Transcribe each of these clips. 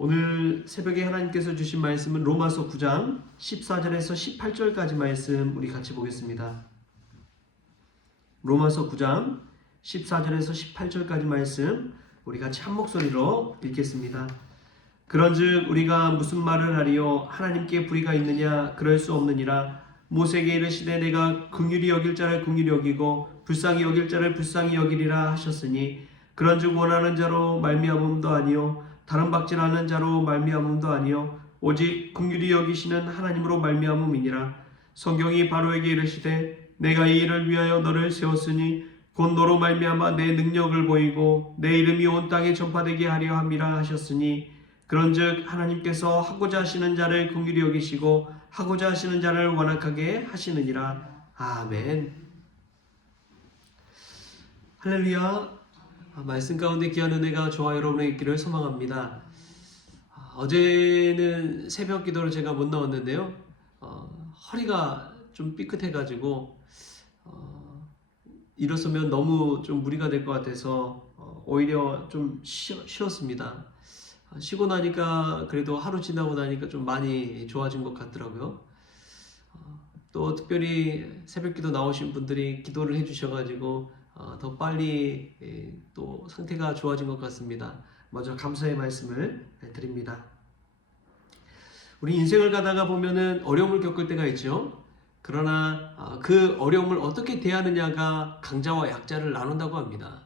오늘 새벽에 하나님께서 주신 말씀은 로마서 9장 14절에서 18절까지 말씀 우리 같이 보겠습니다. 로마서 9장 14절에서 18절까지 말씀 우리 같이 한 목소리로 읽겠습니다. 그런즉 우리가 무슨 말을 하리요? 하나님께 불의가 있느냐? 그럴 수 없느니라. 모세에게 이르시되 내가 긍휼히 여길 자를 긍휼히 여기고 불쌍히 여길 자를 불쌍히 여기리라 하셨으니 그런즉 원하는 자로 말미암음도 아니요 다른 박질하는 자로 말미암음도 아니요 오직 긍휼히 여기시는 하나님으로 말미암음이니라. 성경이 바로에게 이르시되 내가 이 일을 위하여 너를 세웠으니 곧 너로 말미암아 내 능력을 보이고 내 이름이 온 땅에 전파되게 하려 함이라 하셨으니 그런즉 하나님께서 하고자 하시는 자를 긍휼히 여기시고 하고자 하시는 자를 완악하게 하시느니라. 아멘. 할렐루야. 말씀 가운데 귀한 은혜가 저와 여러분에게 있기를 소망합니다. 어제는 새벽 기도를 제가 못 나왔는데요. 허리가 좀 삐끗해가지고 일어서면 너무 좀 무리가 될 것 같아서 오히려 좀 쉬었습니다. 쉬고 나니까 그래도 하루 지나고 나니까 좀 많이 좋아진 것 같더라고요. 또 특별히 새벽 기도 나오신 분들이 기도를 해주셔가지고 더 빨리 또 상태가 좋아진 것 같습니다. 먼저 감사의 말씀을 드립니다. 우리 인생을 가다가 보면은 어려움을 겪을 때가 있죠. 그러나 그 어려움을 어떻게 대하느냐가 강자와 약자를 나눈다고 합니다.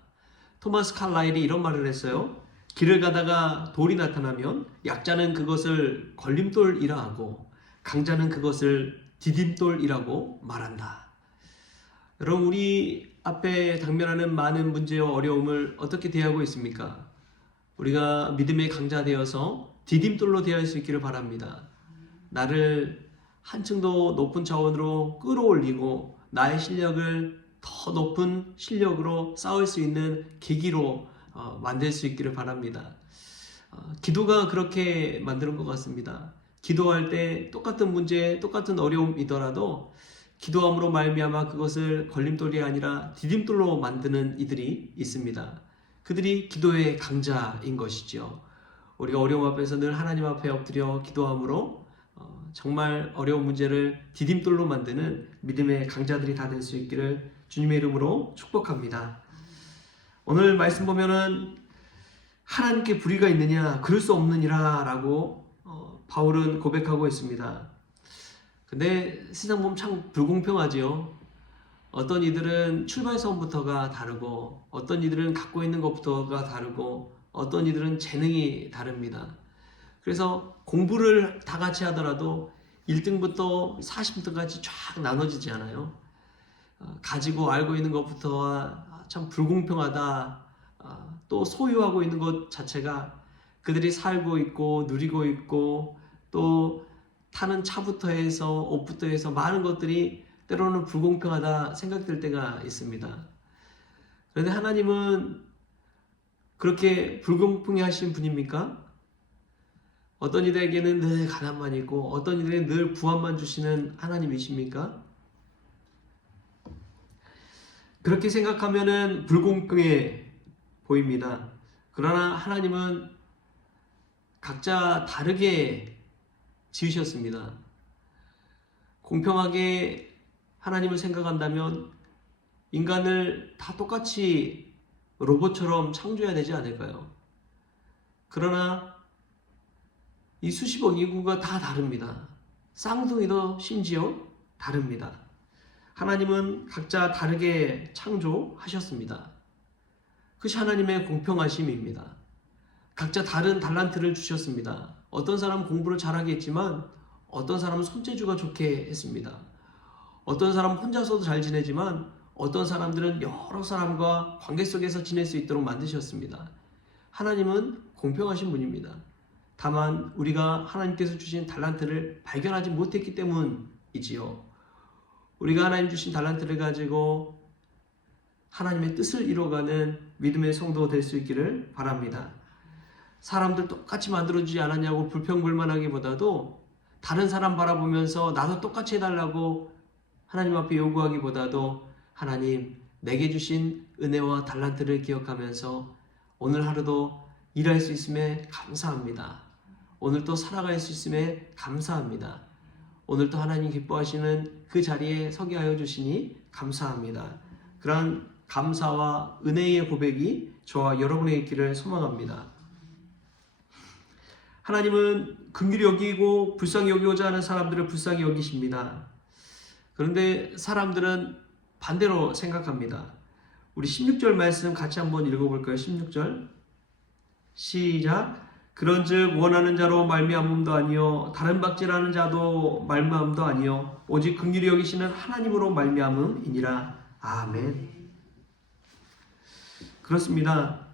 토마스 칼라일이 이런 말을 했어요. 길을 가다가 돌이 나타나면 약자는 그것을 걸림돌이라 하고 강자는 그것을 디딤돌이라고 말한다. 여러분, 우리 앞에 당면하는 많은 문제와 어려움을 어떻게 대하고 있습니까? 우리가 믿음의 강자 되어서 디딤돌로 대할 수 있기를 바랍니다. 나를 한층 더 높은 차원으로 끌어올리고 나의 실력을 더 높은 실력으로 쌓을 수 있는 계기로 만들 수 있기를 바랍니다. 기도가 그렇게 만드는 것 같습니다. 기도할 때 똑같은 문제, 똑같은 어려움이더라도 기도함으로 말미암아 그것을 걸림돌이 아니라 디딤돌로 만드는 이들이 있습니다. 그들이 기도의 강자인 것이죠. 우리가 어려움 앞에서 늘 하나님 앞에 엎드려 기도함으로 정말 어려운 문제를 디딤돌로 만드는 믿음의 강자들이 다 될 수 있기를 주님의 이름으로 축복합니다. 오늘 말씀 보면은 하나님께 불의가 있느냐? 그럴 수 없느니라 라고 바울은 고백하고 있습니다. 근데 세상 보면 참 불공평하지요. 어떤 이들은 출발선부터가 다르고 어떤 이들은 갖고 있는 것부터가 다르고 어떤 이들은 재능이 다릅니다. 그래서 공부를 다 같이 하더라도 1등부터 40등까지 쫙 나눠지지 않아요. 가지고 알고 있는 것부터가 참 불공평하다. 또 소유하고 있는 것 자체가 그들이 살고 있고 누리고 있고 또 타는 차부터 해서 옷부터 해서 많은 것들이 때로는 불공평하다 생각될 때가 있습니다. 그런데 하나님은 그렇게 불공평해 하신 분입니까? 어떤 이들에게는 늘 가난만 있고 어떤 이들에게는 늘 부한만 주시는 하나님이십니까? 그렇게 생각하면은 불공평해 보입니다. 그러나 하나님은 각자 다르게 지으셨습니다. 공평하게 하나님을 생각한다면 인간을 다 똑같이 로봇처럼 창조해야 되지 않을까요? 그러나 이 수십억 인구가 다 다릅니다. 쌍둥이도 심지어 다릅니다. 하나님은 각자 다르게 창조하셨습니다. 그것이 하나님의 공평하심입니다. 각자 다른 달란트를 주셨습니다. 어떤 사람은 공부를 잘하게 했지만 어떤 사람은 손재주가 좋게 했습니다. 어떤 사람은 혼자서도 잘 지내지만 어떤 사람들은 여러 사람과 관계 속에서 지낼 수 있도록 만드셨습니다. 하나님은 공평하신 분입니다. 다만 우리가 하나님께서 주신 달란트를 발견하지 못했기 때문이지요. 우리가 하나님 주신 달란트를 가지고 하나님의 뜻을 이뤄가는 믿음의 성도 될 수 있기를 바랍니다. 사람들 똑같이 만들어주지 않았냐고 불평불만하기보다도 다른 사람 바라보면서 나도 똑같이 해달라고 하나님 앞에 요구하기보다도 하나님 내게 주신 은혜와 달란트를 기억하면서 오늘 하루도 일할 수 있음에 감사합니다. 오늘 또 살아갈 수 있음에 감사합니다. 오늘 또 하나님 기뻐하시는 그 자리에 서게 하여 주시니 감사합니다. 그러한 감사와 은혜의 고백이 저와 여러분의 있기를 소망합니다. 하나님은 긍휼히 여기고 불쌍히 여기고자 하는 사람들을 불쌍히 여기십니다. 그런데 사람들은 반대로 생각합니다. 우리 16절 말씀 같이 한번 읽어볼까요? 16절 시작. 그런즉 원하는 자로 말미암음도 아니요 다른 박질하는 자도 말미암음도 아니요 오직 긍휼히 여기시는 하나님으로 말미암음이니라. 아멘. 그렇습니다.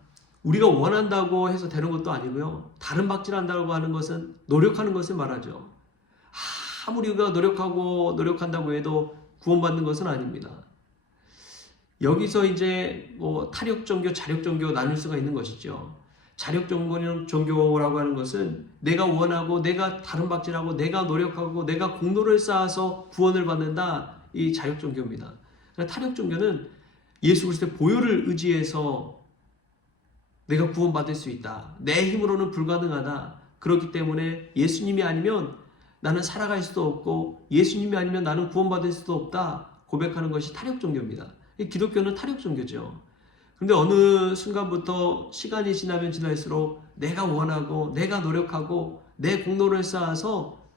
우리가 원한다고 해서 되는 것도 아니고요. 다른 박질한다고 하는 것은 노력하는 것을 말하죠. 아무리 우리가 노력한다고 해도 구원받는 것은 아닙니다. 여기서 이제 뭐 타력 종교, 자력 종교 나눌 수가 있는 것이죠. 자력 종교라고 하는 것은 내가 원하고 내가 다른 박질하고 내가 노력하고 내가 공로를 쌓아서 구원을 받는다. 이 자력 종교입니다. 타력 종교는 예수 그리스도의 보혈을 의지해서 내가 구원받을 수 있다. 내 힘으로는 불가능하다. 그렇기 때문에 예수님이 아니면 나는 살아갈 수도 없고 예수님이 아니면 나는 구원받을 수도 없다. 고백하는 것이 타력 종교입니다. 기독교는 타력 종교죠. 그런데 어느 순간부터 시간이 지나면 지날수록 내가 원하고 내가 노력하고 내 공로를 쌓아서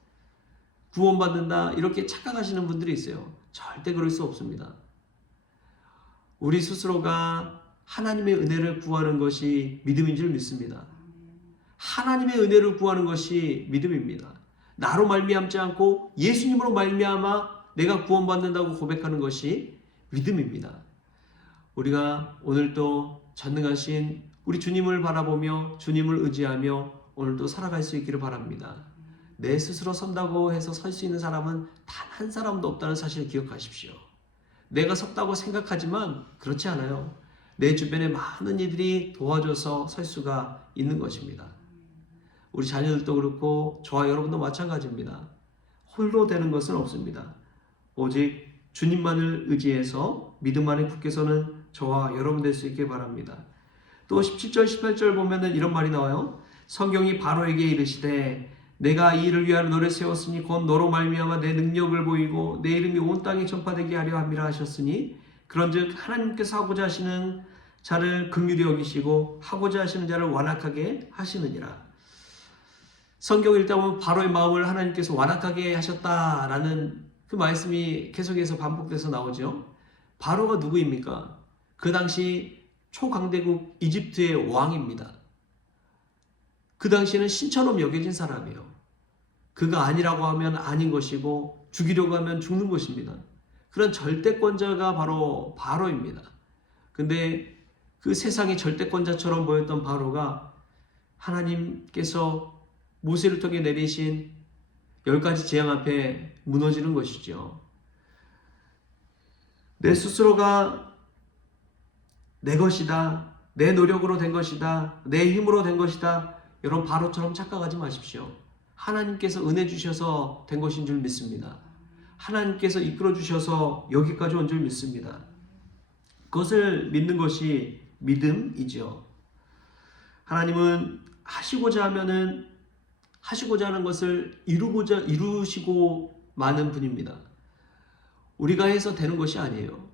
구원받는다. 이렇게 착각하시는 분들이 있어요. 절대 그럴 수 없습니다. 우리 스스로가 하나님의 은혜를 구하는 것이 믿음인 줄 믿습니다. 하나님의 은혜를 구하는 것이 믿음입니다. 나로 말미암지 않고 예수님으로 말미암아 내가 구원받는다고 고백하는 것이 믿음입니다. 우리가 오늘도 전능하신 우리 주님을 바라보며 주님을 의지하며 오늘도 살아갈 수 있기를 바랍니다. 내 스스로 선다고 해서 설 수 있는 사람은 단 한 사람도 없다는 사실을 기억하십시오. 내가 섰다고 생각하지만 그렇지 않아요. 내 주변에 많은 이들이 도와줘서 설 수가 있는 것입니다. 우리 자녀들도 그렇고 저와 여러분도 마찬가지입니다. 홀로 되는 것은 없습니다. 오직 주님만을 의지해서 믿음 안에 굳게 서는 저와 여러분 될 수 있길 바랍니다. 또 17절 18절 보면은 이런 말이 나와요. 성경이 바로에게 이르시되 내가 이 일을 위하여 너를 세웠으니 곧 너로 말미암아 내 능력을 보이고 내 이름이 온 땅에 전파되게 하려 함이라 하셨으니 그런즉 하나님께서 하고자 하시는 자를 긍휼히 여기시고 하고자 하시는 자를 완악하게 하시느니라. 성경 읽다 보면 바로의 마음을 하나님께서 완악하게 하셨다라는 그 말씀이 계속해서 반복돼서 나오죠. 바로가 누구입니까? 그 당시 초강대국 이집트의 왕입니다. 그 당시에는 신처럼 여겨진 사람이에요. 그가 아니라고 하면 아닌 것이고 죽이려고 하면 죽는 것입니다. 그런 절대권자가 바로 바로입니다. 근데 그 세상의 절대권자처럼 보였던 바로가 하나님께서 모세를 통해 내리신 10가지 재앙 앞에 무너지는 것이죠. 내 스스로가 내 것이다. 내 노력으로 된 것이다. 내 힘으로 된 것이다. 여러분 바로처럼 착각하지 마십시오. 하나님께서 은혜 주셔서 된 것인 줄 믿습니다. 하나님께서 이끌어 주셔서 여기까지 온 줄 믿습니다. 그것을 믿는 것이 믿음이죠. 하나님은 하시고자 하는 것을 이루시고 마는 분입니다. 우리가 해서 되는 것이 아니에요.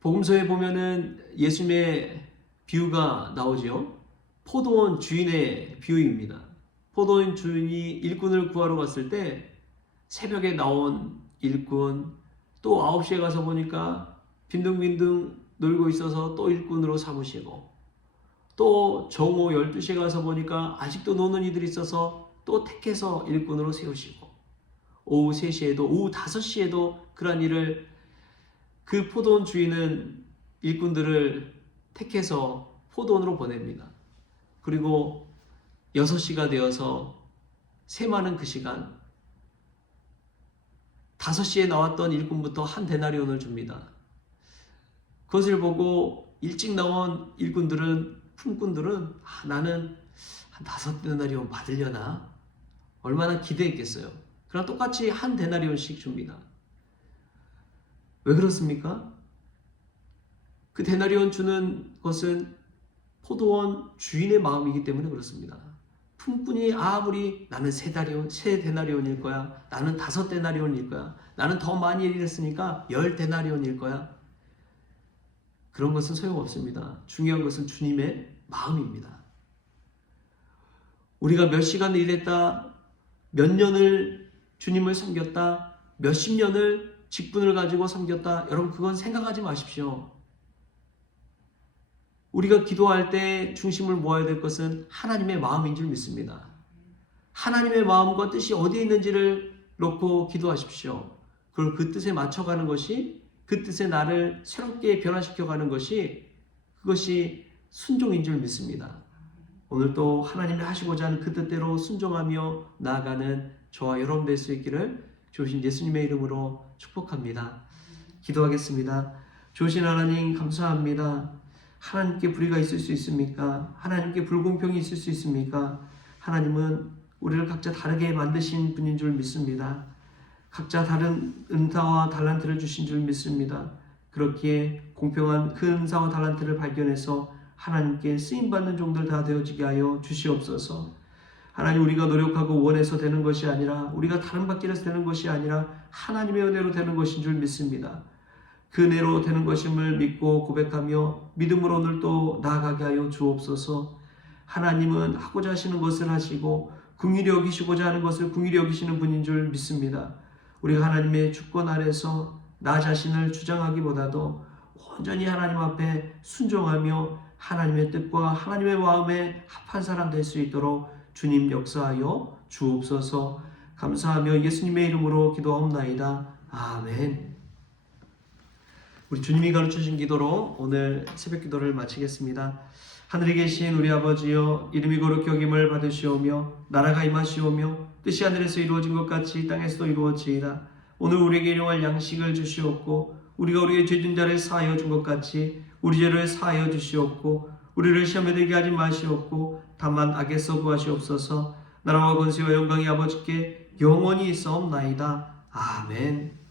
복음서에 보면은 예수님의 비유가 나오죠. 포도원 주인의 비유입니다. 포도원 주인이 일꾼을 구하러 갔을 때 새벽에 나온 일꾼, 또 9시에 가서 보니까 빈둥빈둥 놀고 있어서 또 일꾼으로 삼으시고, 또 정오 12시에 가서 보니까 아직도 노는 이들이 있어서 또 택해서 일꾼으로 세우시고, 오후 3시에도 오후 5시에도 그러한 일을 그 포도원 주인은 일꾼들을 택해서 포도원으로 보냅니다. 그리고 6시가 되어서 세마는 그 시간 5시에 나왔던 일꾼부터 한 데나리온을 줍니다. 그것을 보고 일찍 나온 품꾼들은 나는 한 5데나리온 받으려나? 얼마나 기대했겠어요. 그러나 똑같이 한 데나리온씩 줍니다. 왜 그렇습니까? 그 데나리온 주는 것은 포도원 주인의 마음이기 때문에 그렇습니다. 품꾼이 아무리 나는 세 데나리온일 거야, 나는 5데나리온일 거야, 나는 더 많이 일했으니까 10데나리온일 거야, 그런 것은 소용없습니다. 중요한 것은 주님의 마음입니다. 우리가 몇 시간을 일했다, 몇 년을 주님을 섬겼다, 몇십 년을 직분을 가지고 섬겼다, 여러분 그건 생각하지 마십시오. 우리가 기도할 때 중심을 모아야 될 것은 하나님의 마음인 줄 믿습니다. 하나님의 마음과 뜻이 어디에 있는지를 놓고 기도하십시오. 그걸 그 뜻에 맞춰가는 것이, 그 뜻에 나를 새롭게 변화시켜가는 것이, 그것이 순종인 줄 믿습니다. 오늘도 하나님이 하시고자 하는 그 뜻대로 순종하며 나아가는 저와 여러분 될 수 있기를 주신 예수님의 이름으로 축복합니다. 기도하겠습니다. 주신 하나님 감사합니다. 하나님께 불의가 있을 수 있습니까? 하나님께 불공평이 있을 수 있습니까? 하나님은 우리를 각자 다르게 만드신 분인 줄 믿습니다. 각자 다른 은사와 달란트를 주신 줄 믿습니다. 그렇기에 공평한 그 은사와 달란트를 발견해서 하나님께 쓰임받는 종들 다 되어지게 하여 주시옵소서. 하나님, 우리가 노력하고 원해서 되는 것이 아니라, 우리가 다른 바길에서 되는 것이 아니라 하나님의 은혜로 되는 것인 줄 믿습니다. 그 은혜로 되는 것임을 믿고 고백하며 믿음으로 오늘도 나아가게 하여 주옵소서. 하나님은 하고자 하시는 것을 하시고 긍휼히 여기시고자 하는 것을 긍휼히 여기시는 분인 줄 믿습니다. 우리가 하나님의 주권 아래서 나 자신을 주장하기보다도 온전히 하나님 앞에 순종하며 하나님의 뜻과 하나님의 마음에 합한 사람 될 수 있도록 주님 역사하여 주옵소서. 감사하며 예수님의 이름으로 기도하옵나이다. 아멘. 우리 주님이 가르쳐주신 기도로 오늘 새벽 기도를 마치겠습니다. 하늘에 계신 우리 아버지여, 이름이 거룩히 여김을 받으시오며 나라가 임하시오며 뜻이 하늘에서 이루어진 것 같이 땅에서도 이루어지이다. 오늘 우리에게 일용할 양식을 주시옵고 우리가 우리의 죄진 자를 사하여 준 것 같이 우리 죄를 사하여 주시옵고 우리를 시험에 들게 하지 마시옵고 다만 악에서 구하시옵소서. 나라와 권세와 영광이 아버지께 영원히 있사옵나이다. 아멘.